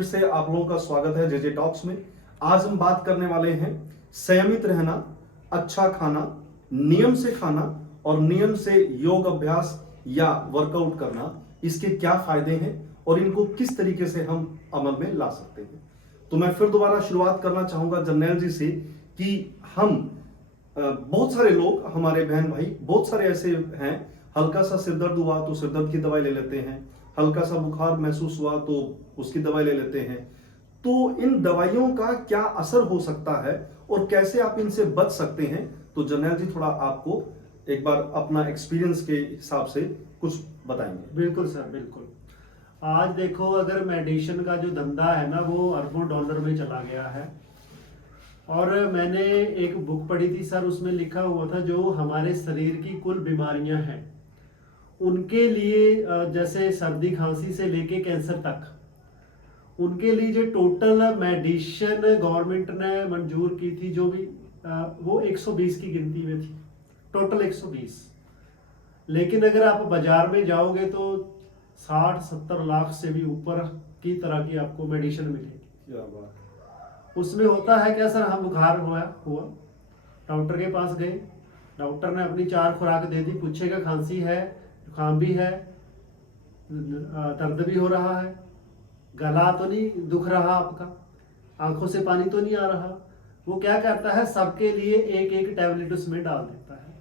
फिर से आप लोगों का स्वागत है जेजे टॉक्स में। आज हम बात करने वाले हैं संयमित रहना, अच्छा खाना, नियम से खाना और नियम से योग अभ्यास या वर्कआउट करना, इसके क्या फायदे हैं और इनको किस तरीके से हम अमल में ला सकते हैं। तो मैं फिर दोबारा शुरुआत करना चाहूंगा जर्नैल जी से कि हम बहुत सारे लोग, हमारे बहन भाई बहुत सारे ऐसे हैं, हल्का सा सिरदर्द हुआ तो सिरदर्द की दवाई ले लेते हैं, हल्का सा बुखार महसूस हुआ तो उसकी दवाई ले लेते हैं। तो इन दवाइयों का क्या असर हो सकता है और कैसे आप इनसे बच सकते हैं, तो जर्नैल जी थोड़ा आपको एक बार अपना एक्सपीरियंस के हिसाब से कुछ बताएंगे। बिल्कुल सर, बिल्कुल। आज देखो, अगर मेडिसिन का जो धंधा है ना, वो अरबों डॉलर में चला गया है। और मैंने एक बुक पढ़ी थी सर, उसमें लिखा हुआ था जो हमारे शरीर की कुल बीमारियां हैं उनके लिए, जैसे सर्दी खांसी से लेके कैंसर तक, उनके लिए जो टोटल मेडिसिन गवर्नमेंट ने मंजूर की थी, जो भी वो 120 की गिनती में थी, टोटल 120। लेकिन अगर आप बाजार में जाओगे तो 60-70 लाख से भी ऊपर की तरह की आपको मेडिसिन मिलेगी। क्या बात। उसमें होता है क्या सर, हम बुखार हुआ डॉक्टर के पास गए, डॉक्टर ने अपनी 4 खुराक दे दी, पूछेगा खांसी है, जुकाम भी है, दर्द भी हो रहा है, गला तो नहीं दुख रहा आपका, आंखों से पानी तो नहीं आ रहा। वो क्या करता है, सबके लिए एक एक टैबलेट उसमें डाल देता है।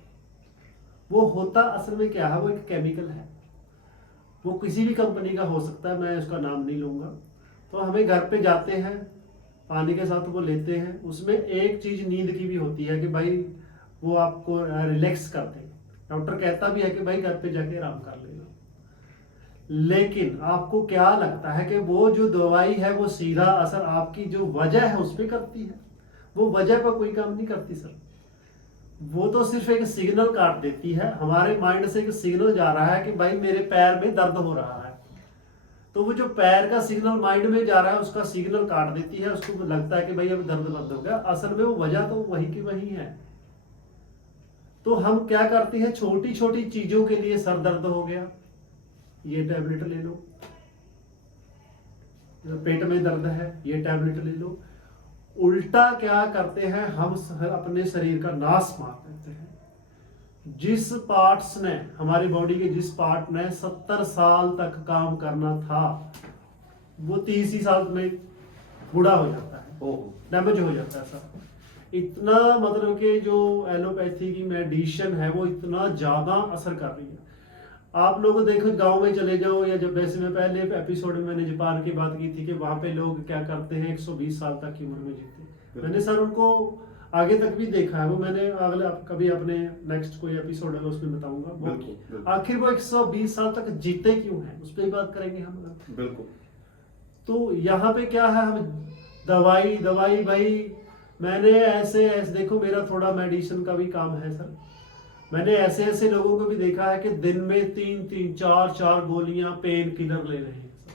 वो होता असल में क्या है, वो एक केमिकल है, वो किसी भी कंपनी का हो सकता है, मैं उसका नाम नहीं लूँगा। तो हमें घर पे जाते हैं, पानी के साथ वो लेते हैं, उसमें एक चीज़ नींद की भी होती है कि भाई वो आपको रिलैक्स कर दे। डॉक्टर कहता भी है कि भाई घर पे जाके आराम कर लेना। लेकिन आपको क्या लगता है कि वो जो दवाई है वो सीधा असर आपकी जो वजह है उस पर करती है? वो वजह पर कोई काम नहीं करती सर। वो तो सिर्फ एक सिग्नल काट देती है, हमारे माइंड से एक सिग्नल जा रहा है कि भाई मेरे पैर में दर्द हो रहा है। तो वो जो पैर का सिग्नल माइंड में जा रहा है, उसका सिग्नल काट देती है, उसको लगता है कि भाई अब दर्द बंद हो गया। असल में वो वजह तो वही की वही है। तो हम क्या करते हैं, छोटी छोटी चीजों के लिए सर दर्द हो गया, ये टैबलेट ले लो, पेट में दर्द है, ये टैबलेट ले लो। उल्टा क्या करते हैं, हम अपने शरीर का नाश मार देते हैं। जिस पार्ट्स ने, हमारी बॉडी के जिस पार्ट ने 70 साल तक काम करना था, वो 30 ही साल में बूढ़ा हो जाता है, डैमेज हो जाता है सर। इतना मतलब कि जो एलोपैथी की मेडिसिन है वो इतना ज्यादा असर कर रही है। आप लोग देखो, गांव में चले जाओ, या जब वैसे में पहले एपिसोड में मैंने जापान की बात की थी कि वहां पे लोग क्या करते हैं, 120 साल तक की उम्र में जीते। मैंने सर उनको आगे तक भी देखा है, वो मैंने अगले कभी अपने नेक्स्ट कोई एपिसोड है उसमें बताऊंगा। आखिर वो 120 साल तक जीते क्यों हैं, उस पर ही बात करेंगे हम। बिल्कुल। तो यहाँ पे क्या है, हम दवाई दवाई भाई, मैंने ऐसे ऐसे देखो, मेरा थोड़ा मेडिसिन का भी काम है सर। मैंने ऐसे ऐसे लोगों को भी देखा है कि दिन में 3-3, 4-4 गोलियां पेन किलर ले रहे हैं सर।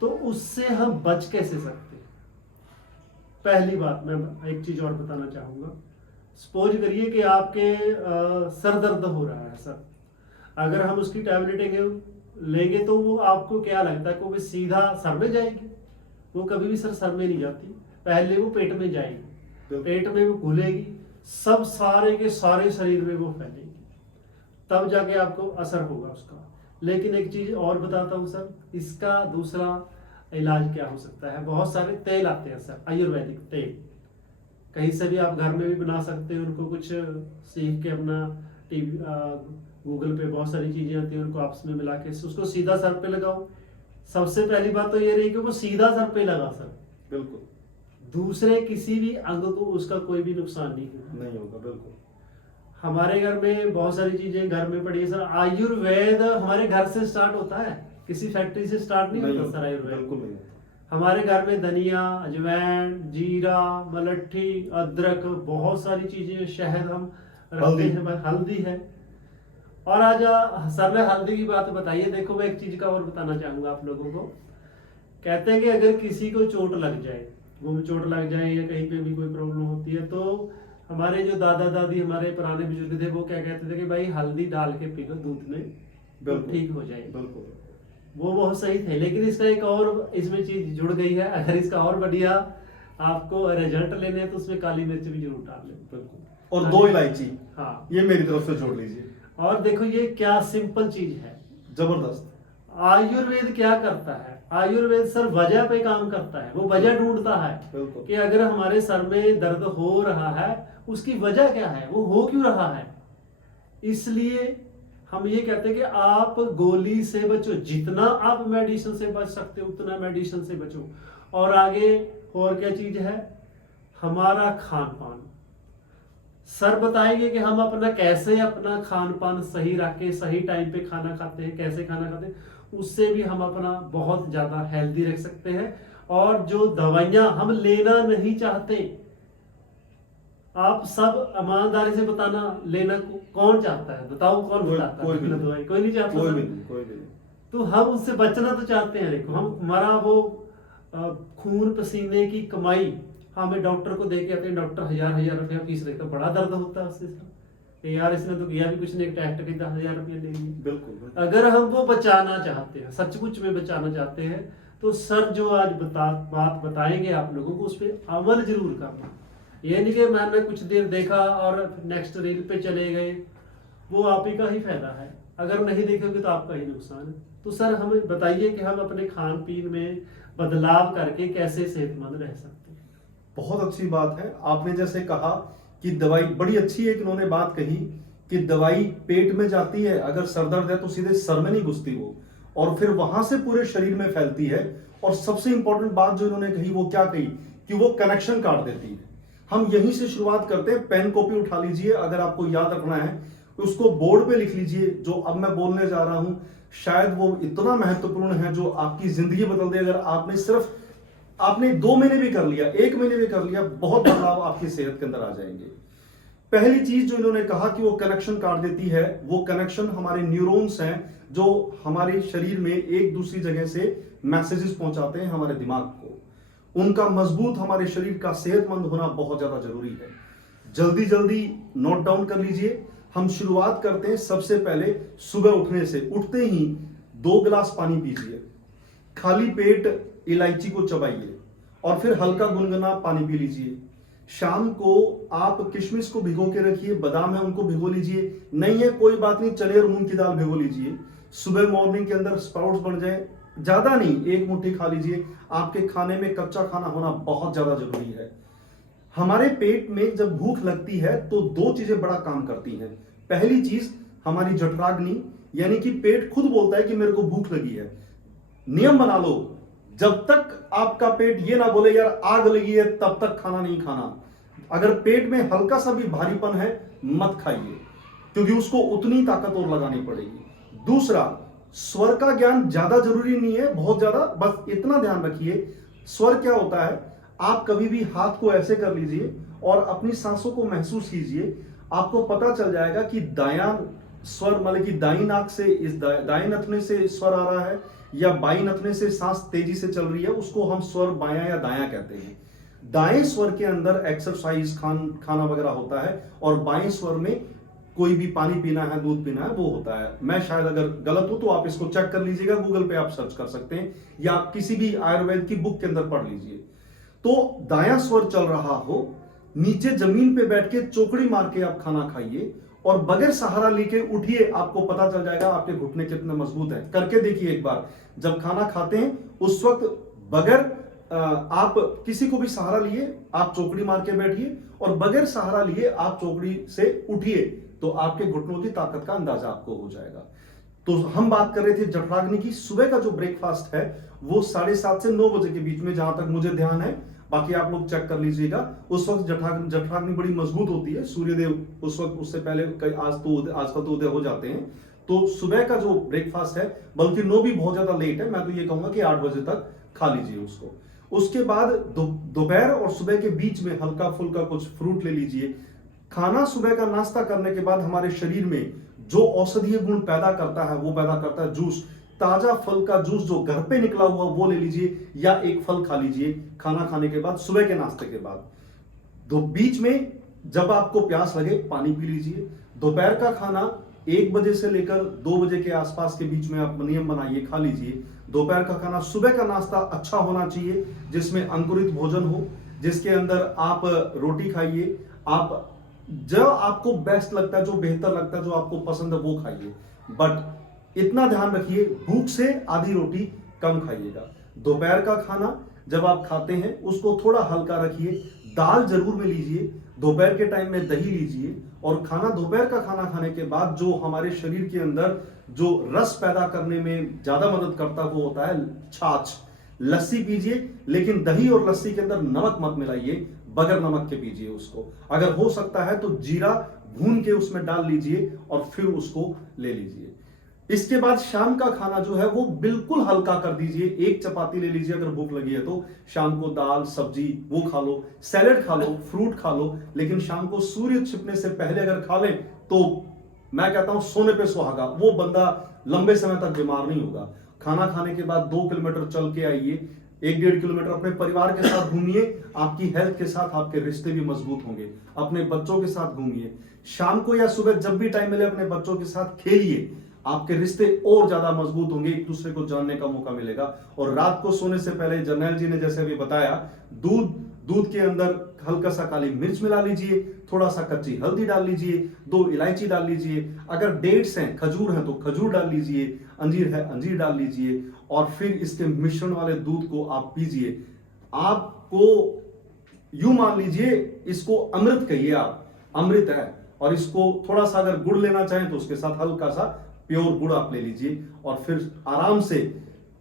तो उससे हम बच कैसे सकते हैं? पहली बात मैं एक चीज और बताना चाहूंगा। सपोज करिए कि आपके सर दर्द हो रहा है सर, अगर हम उसकी टैबलेट लेंगे तो वो आपको क्या लगता है कि वो सीधा सर में जाएगी? वो कभी भी सर में नहीं जाती, पहले वो पेट में जाएगी, पेट में वो घुलेगी, सब सारे के सारे शरीर में वो फैलेगी, तब जाके आपको असर होगा उसका। लेकिन एक चीज और बताता हूँ सर, इसका दूसरा इलाज क्या हो सकता है। बहुत सारे तेल आते हैं सर, आयुर्वेदिक तेल, कहीं से भी आप घर में भी बना सकते हैं। उनको कुछ सीख के अपना टीवी गूगल पे बहुत सारी चीजें आती हैं, उनको आपस में मिला के उसको सीधा सर पे लगाओ। सबसे पहली बात तो ये रही कि वो सीधा सर पे लगा सर, बिल्कुल, दूसरे किसी भी अंग को उसका कोई भी नुकसान नहीं होगा। बिल्कुल। हमारे घर में बहुत सारी चीजें घर में पड़ी है सर। आयुर्वेद हमारे घर से स्टार्ट होता है, किसी फैक्ट्री से स्टार्ट नहीं होता सर आयुर्वेद। बिल्कुल नहीं। हमारे घर में धनिया, अजवाइन, जीरा, मलट्ठी, अदरक, बहुत सारी चीजें, शहद हम रखते हैं, हल्दी है। और आज सर ने हल्दी की बात बताई है, देखो मैं एक चीज का और बताना चाहूंगा आप लोगों को। कहते हैं कि अगर किसी को चोट लग जाए, वो चोट लग जाए या कहीं पे भी कोई प्रॉब्लम होती है, तो हमारे जो दादा दादी, हमारे पुराने बुजुर्ग थे, वो क्या कहते थे कि भाई हल्दी डाल के पी लो दूध में, तो ठीक हो जाए। बिल्कुल। वो बहुत सही थे, लेकिन इसका एक और इसमें चीज जुड़ गई है। अगर इसका और बढ़िया आपको रिजल्ट लेने हैं तो उसमें काली मिर्च भी जरूर डाल लें। बिल्कुल। और 2 इलायची, हाँ, ये मेरी तरफ से जोड़ लीजिए। और देखो ये क्या सिंपल चीज है। जबरदस्त। आयुर्वेद क्या करता है? आयुर्वेद सर वजह पे काम करता है, वो वजह ढूंढता है बिल्कुल। कि अगर हमारे सर में दर्द हो रहा है उसकी वजह क्या है, वो हो क्यों रहा है। इसलिए हम ये कहते हैं कि आप गोली से बचो, जितना आप मेडिसिन से बच सकते हो उतना मेडिसिन से बचो। और आगे और क्या चीज है, हमारा खान पान। सर बताएंगे कि हम अपना कैसे अपना खान पान सही रख के सही टाइम पे खाना खाते हैं, कैसे खाना खाते हैं, उससे भी हम अपना बहुत ज्यादा हेल्दी रख सकते हैं। और जो दवाइयां हम लेना नहीं चाहते, आप सब ईमानदारी से बताना, लेना कौन चाहता है? बताओ कौन बताता कोई भी है? नहीं। दवाई कोई नहीं चाहता कोई सर। भी नहीं, कोई भी नहीं। तो हम उससे बचना तो चाहते हैं। देखो हम हमारा वो खून पसीने की कमाई, हमें डॉक्टर को दे के आते हैं, डॉक्टर हजार रुपया फीस लेता है, बड़ा दर्द होता है उससे सर कि यार इसने तो किया भी कुछ नहीं, एक टेस्ट के 10,000 रुपया ले लिए। बिल्कुल, बिल्कुल। अगर हम वो बचाना चाहते हैं, सचमुच में बचाना चाहते हैं, तो सर जो आज बात बताएंगे आप लोगों को, उस पर अमल जरूर करना। ये नहीं कि मैंने कुछ देर देखा और नेक्स्ट रील पे चले गए, वो आप ही का ही फायदा है। अगर नहीं देखोगे तो आपका ही नुकसान है। तो सर हमें बताइए कि हम अपने खान पीन में बदलाव करके कैसे सेहतमंद रह सकते हैं। बहुत अच्छी बात है। आपने जैसे कहा कि दवाई, बड़ी अच्छी एक इन्होंने बात कही कि दवाई पेट में जाती है, अगर सर दर्द है तो सीधे सर में नहीं घुसती वो, और फिर वहां से पूरे शरीर में फैलती है। और सबसे इंपॉर्टेंट बात जो इन्होंने कही वो क्या कही कि वो कनेक्शन काट देती है। हम यहीं से शुरुआत करते हैं। पेन कॉपी उठा लीजिए, अगर आपको याद रखना है उसको बोर्ड पे लिख लीजिए। जो अब मैं बोलने जा रहा हूं शायद वो इतना महत्वपूर्ण है जो आपकी जिंदगी बदल दे। अगर आपने 2 महीने भी कर लिया, 1 महीने भी कर लिया, बहुत बदलाव आपकी सेहत के अंदर आ जाएंगे। पहली चीज जो इन्होंने कहा कि वो कनेक्शन काट देती है, वो कनेक्शन हमारे न्यूरॉन्स हैं जो हमारे शरीर में एक दूसरी जगह से मैसेजेस पहुंचाते हैं हमारे दिमाग को। उनका मजबूत हमारे शरीर का सेहतमंद होना बहुत ज्यादा जरूरी है। जल्दी जल्दी नोट डाउन कर लीजिए। हम शुरुआत करते हैं सबसे पहले सुबह उठने से। उठते ही 2 गिलास पानी पीजिए, खाली पेट इलायची को चबाइए और फिर हल्का गुनगुना पानी पी लीजिए। शाम को आप किशमिश को भिगो के रखिए, बादाम है उनको भिगो लीजिए, नहीं है कोई बात नहीं, चने और मूंग की दाल भिगो लीजिए। सुबह मॉर्निंग के अंदर स्प्राउट्स बन जाए, ज्यादा नहीं, 1 मुट्ठी खा लीजिए। आपके खाने में कच्चा खाना होना बहुत ज्यादा जरूरी है। हमारे पेट में जब भूख लगती है तो 2 चीजें बड़ा काम करती हैं। पहली चीज हमारी जठराग्नि, यानी कि पेट खुद बोलता है कि मेरे को भूख लगी है। नियम बना लो, जब तक आपका पेट ये ना बोले यार आग लगी है तब तक खाना नहीं खाना। अगर पेट में हल्का सा भी भारीपन है मत खाइए, क्योंकि उसको उतनी ताकत और लगानी पड़ेगी। दूसरा, स्वर का ज्ञान ज्यादा जरूरी नहीं है, बहुत ज्यादा, बस इतना ध्यान रखिए। स्वर क्या होता है, आप कभी भी हाथ को ऐसे कर लीजिए और अपनी सांसों को महसूस कीजिए। आपको पता चल जाएगा कि दायां स्वर, मतलब कि दाई नाक से इस दाएं नथने से स्वर आ रहा है या बाई नथने से सांस तेजी से चल रही है, उसको हम स्वर बायां या दायां कहते हैं। दाएं स्वर के अंदर एक्सरसाइज, खाना वगैरह होता है, और बाएं स्वर में कोई भी पानी पीना है, दूध पीना है, वो होता है। मैं शायद अगर गलत हूं तो आप इसको चेक कर लीजिएगा, गूगल पे आप सर्च कर सकते हैं या आप किसी भी आयुर्वेद की बुक के अंदर पढ़ लीजिए। तो दायां स्वर चल रहा हो, नीचे जमीन पे बैठ के चौकड़ी मार के आप खाना खाइए और बगैर सहारा लेके उठिए। आपको पता चल जाएगा आपके घुटने कितने मजबूत हैं। करके देखिए एक बार। जब खाना खाते हैं उस वक्त बगैर आप किसी को भी सहारा लिए आप चौकड़ी मार के बैठिए और बगैर सहारा लिए आप चौकड़ी से उठिए, तो आपके घुटनों की ताकत का अंदाजा आपको हो जाएगा। तो हम बात कर रहे थे जठराग्नि की। सुबह का जो ब्रेकफास्ट है वो 7:30 से 9 बजे के बीच में, जहां तक मुझे ध्यान है, बाकी आप लोग चेक कर लीजिएगा। उस वक्त जठराग्नि बड़ी मजबूत होती है। सूर्यदेव उस वक्त, उससे पहले आजकल तो उदय हो जाते हैं। तो सुबह का जो ब्रेकफास्ट है, बल्कि 9 भी बहुत ज्यादा लेट है, मैं तो ये कहूंगा कि 8 बजे तक खा लीजिए उसको। उसके बाद दोपहर और सुबह के बीच में हल्का फुल्का कुछ फ्रूट ले लीजिए। खाना सुबह का नाश्ता करने के बाद हमारे शरीर में जो औषधीय गुण पैदा करता है वो पैदा करता है जूस। ताजा फल का जूस जो घर पे निकला हुआ वो ले लीजिए, या एक फल खा लीजिए खाना खाने के बाद, सुबह के नाश्ते के बाद। तो बीच में जब आपको प्यास लगे पानी पी लीजिए। दोपहर का खाना 1 बजे से लेकर 2 बजे के आसपास के बीच में आप नियम बनाइए, खा लीजिए। दोपहर का खाना, सुबह का नाश्ता अच्छा होना चाहिए जिसमें अंकुरित भोजन हो, जिसके अंदर आप रोटी खाइए। आप जो आपको बेस्ट लगता है, जो बेहतर लगता है, जो आपको पसंद है वो खाइए, बट इतना ध्यान रखिए भूख से आधी रोटी कम खाइएगा। दोपहर का खाना जब आप खाते हैं उसको थोड़ा हल्का रखिए, दाल जरूर में लीजिए, दोपहर के टाइम में दही लीजिए, और खाना, दोपहर का खाना खाने के बाद जो हमारे शरीर के अंदर जो रस पैदा करने में ज्यादा मदद करता है वो होता है छाछ। लस्सी पीजिए, लेकिन दही और लस्सी के अंदर नमक मत मिलाइए, बगैर नमक के पीजिए उसको। अगर हो सकता है तो जीरा भून के उसमें डाल लीजिए और फिर उसको ले लीजिए। इसके बाद शाम का खाना जो है वो बिल्कुल हल्का कर दीजिए। 1 चपाती ले लीजिए अगर भूख लगी है तो, शाम को दाल सब्जी वो खा लो, सैलेड खा लो, फ्रूट खा लो, लेकिन शाम को सूर्य छिपने से पहले अगर खा लें तो मैं कहता हूं सोने पे सुहागा, वो बंदा लंबे समय तक बीमार नहीं होगा। खाना खाने के बाद 2 किलोमीटर चल के आइए, 1-1.5 किलोमीटर अपने परिवार के साथ घूमिए, आपकी हेल्थ के साथ आपके रिश्ते भी मजबूत होंगे। अपने बच्चों के साथ घूमिए, शाम को या सुबह जब भी टाइम मिले अपने बच्चों के साथ खेलिए, आपके रिश्ते और ज्यादा मजबूत होंगे, एक दूसरे को जानने का मौका मिलेगा। और रात को सोने से पहले जर्नैल जी ने जैसे अभी बताया, दूध के अंदर हल्का सा काली मिर्च मिला लीजिए, थोड़ा सा कच्ची हल्दी डाल लीजिए, 2 इलायची डाल लीजिए, अगर डेट्स हैं, खजूर है तो खजूर डाल लीजिए, अंजीर है अंजीर डाल लीजिए, और फिर इसके मिश्रण वाले दूध को आप पीजिए। आपको यूं मान लीजिए इसको अमृत कहिए, आप अमृत है। और इसको थोड़ा सा अगर गुड़ लेना चाहें तो उसके साथ हल्का सा प्योर गुड़ आप ले लीजिए, और फिर आराम से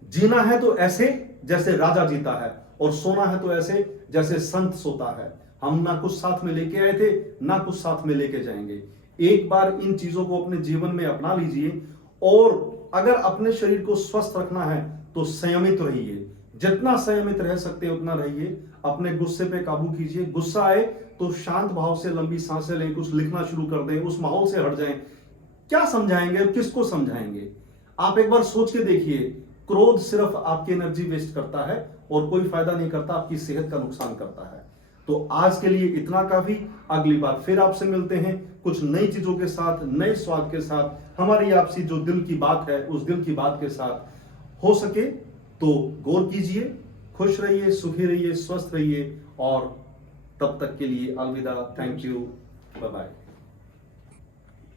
जीना है तो ऐसे जैसे राजा जीता है, और सोना है तो ऐसे जैसे संत सोता है। हम ना कुछ साथ में लेके आए थे, ना कुछ साथ में लेके जाएंगे। एक बार इन चीजों को अपने जीवन में अपना लीजिए, और अगर अपने शरीर को स्वस्थ रखना है तो संयमित रहिए, जितना संयमित रह सकते उतना रहिए। अपने गुस्से पे काबू कीजिए, गुस्सा आए तो शांत भाव से लंबी सांसें लें, कुछ लिखना शुरू कर दें, उस माहौल से हट जाएं। क्या समझाएंगे, किसको समझाएंगे? आप एक बार सोच के देखिए, क्रोध सिर्फ आपकी एनर्जी वेस्ट करता है और कोई फायदा नहीं करता, आपकी सेहत का नुकसान करता है। तो आज के लिए इतना काफी, अगली बार फिर आपसे मिलते हैं कुछ नई चीजों के साथ, नए स्वाद के साथ। हमारी आपसी जो दिल की बात है उस दिल की बात के साथ। हो सके तो गौर कीजिए, खुश रहिए, सुखी रहिए, स्वस्थ रहिए, और तब तक के लिए अलविदा। Thank you, bye bye.